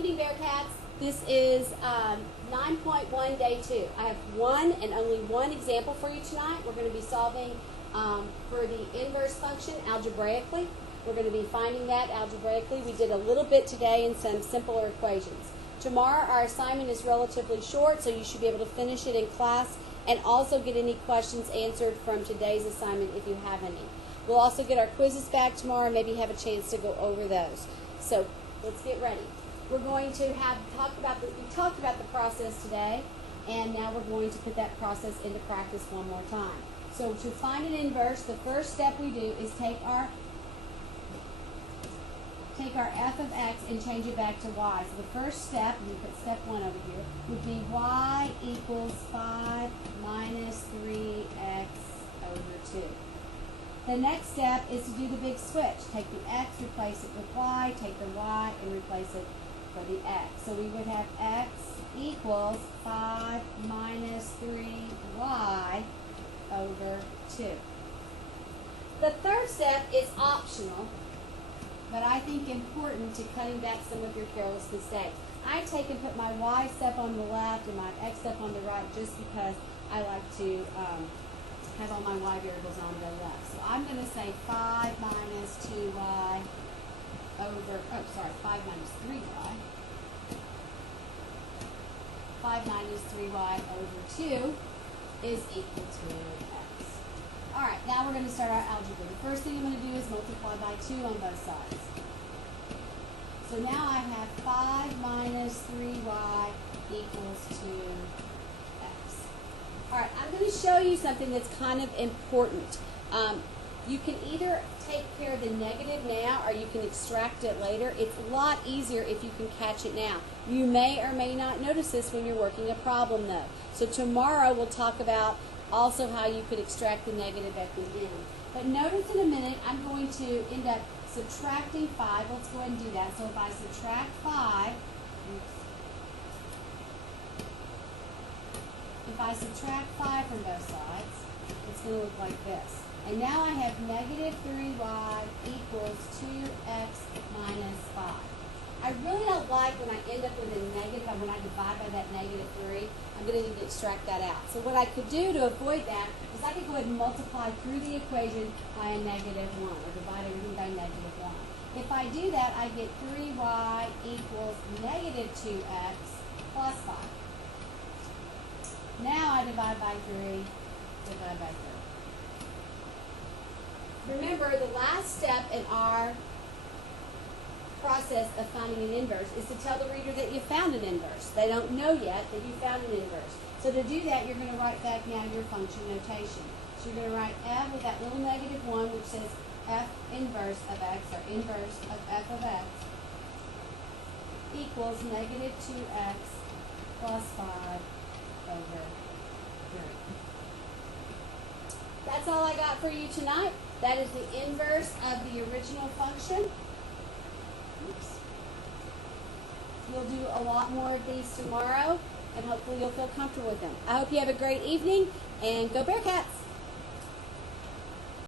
evening, Bearcats. This is 9.1 day 2. I have one and only one example for you tonight. We're going to be solving for the inverse function algebraically. We're going to be finding that algebraically. We did a little bit today in some simpler equations. Tomorrow our assignment is relatively short, so you should be able to finish it in class and also get any questions answered from today's assignment if you have any. We'll also get our quizzes back tomorrow and maybe have a chance to go over those. So let's get ready. We're going to we talked about the process today, and now we're going to put that process into practice one more time. So to find an inverse, the first step we do is take our f of x and change it back to y. So the first step, and we put step 1 over here, would be y equals 5 minus 3x over 2. The next step is to do the big switch. Take the x, replace it with y, take the y, and replace it for the x. So we would have x equals 5 minus 3y over 2. The third step is optional, but I think important to cutting back some of your careless mistakes. I take and put my y step on the left and my x step on the right just because I like to have all my y variables on the left. So I'm going to say 5 minus 2y over, 5 minus 3y. 5 minus 3y over 2 is equal to x. All right, now we're going to start our algebra. The first thing I'm going to do is multiply by 2 on both sides. So now I have 5 minus 3y equals 2x. All right, I'm going to show you something that's kind of important. You can either take care of the negative now or you can extract it later. It's a lot easier if you can catch it now. You may or may not notice this when you're working a problem though. So tomorrow we'll talk about also how you could extract the negative at the end. But notice in a minute I'm going to end up subtracting 5. Let's go ahead and do that. So if I subtract 5, if I subtract 5 from both sides, it's going to look like this. And now I have negative 3y equals 2x minus 5. I really don't like when I end up with a negative, when I divide by that negative 3, I'm going to need to extract that out. So what I could do to avoid that is I could go ahead and multiply through the equation by a negative 1, or divide everything by negative 1. If I do that, I get 3y equals negative 2x plus 5. Now I divide by 3, divide by 3. Remember, the last step in our process of finding an inverse is to tell the reader that you found an inverse. They don't know yet that you found an inverse. So to do that, you're going to write back now your function notation. So you're going to write f with that little negative 1, which says f inverse of x, or inverse of f of x, equals negative 2x plus 5 over 3. That's all I got for you tonight. That is the inverse of the original function. Oops. We'll do a lot more of these tomorrow, and hopefully you'll feel comfortable with them. I hope you have a great evening, and go Bearcats!